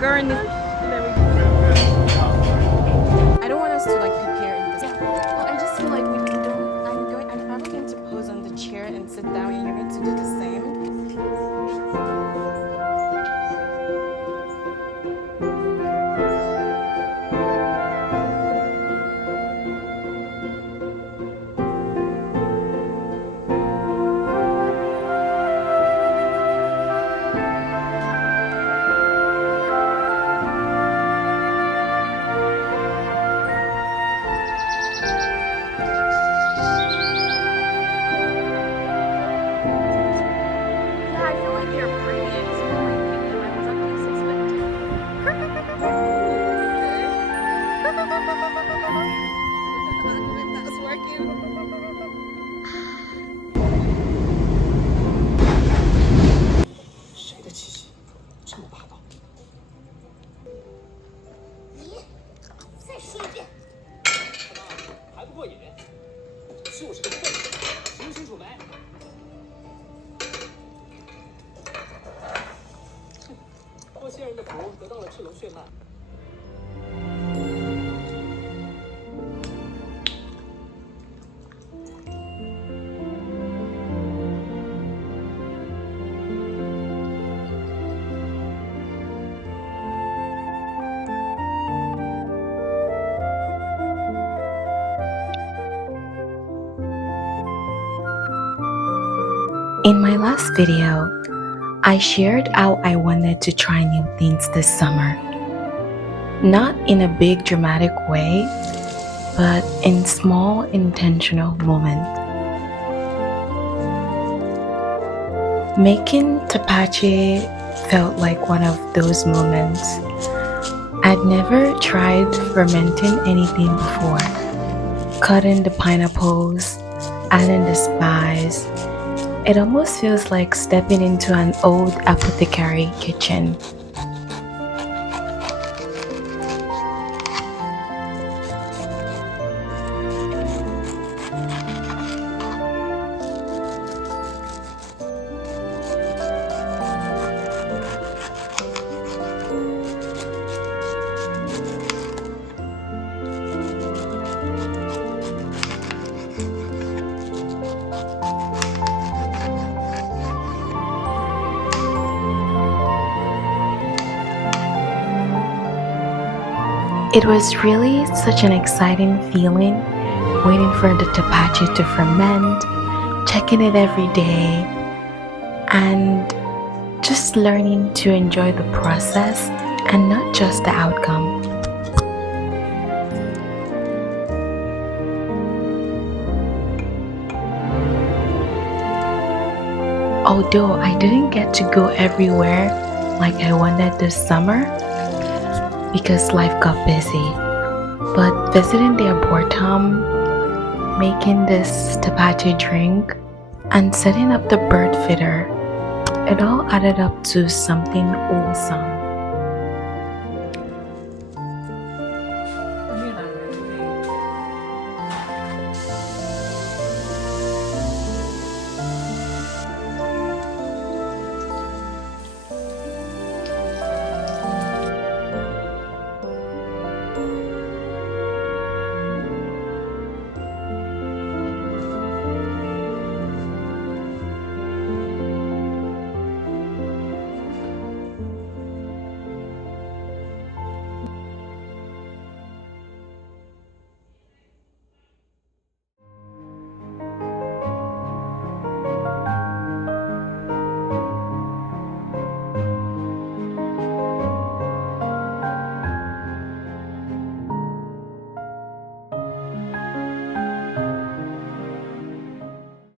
girl in this. I don't want us to like prepare in this. Well, I just feel like we don't. I'm probably going to pose on the chair and sit down, and you're going to do the same. In my last video, I shared how I wanted to try new things this summer. Not in a big dramatic way, but in small intentional moments. Making Tepache felt like one of those moments. I'd never tried fermenting anything before. Cutting the pineapples, adding the spice. It almost feels like stepping into an old apothecary kitchen. It was really such an exciting feeling, waiting for the Tepache to ferment, checking it every day, and just learning to enjoy the process and not just the outcome. Although I didn't get to go everywhere like I wanted this summer, because life got busy, but visiting the Arboretum, making this Tepache drink, and setting up the bird feeder, it all added up to something awesome.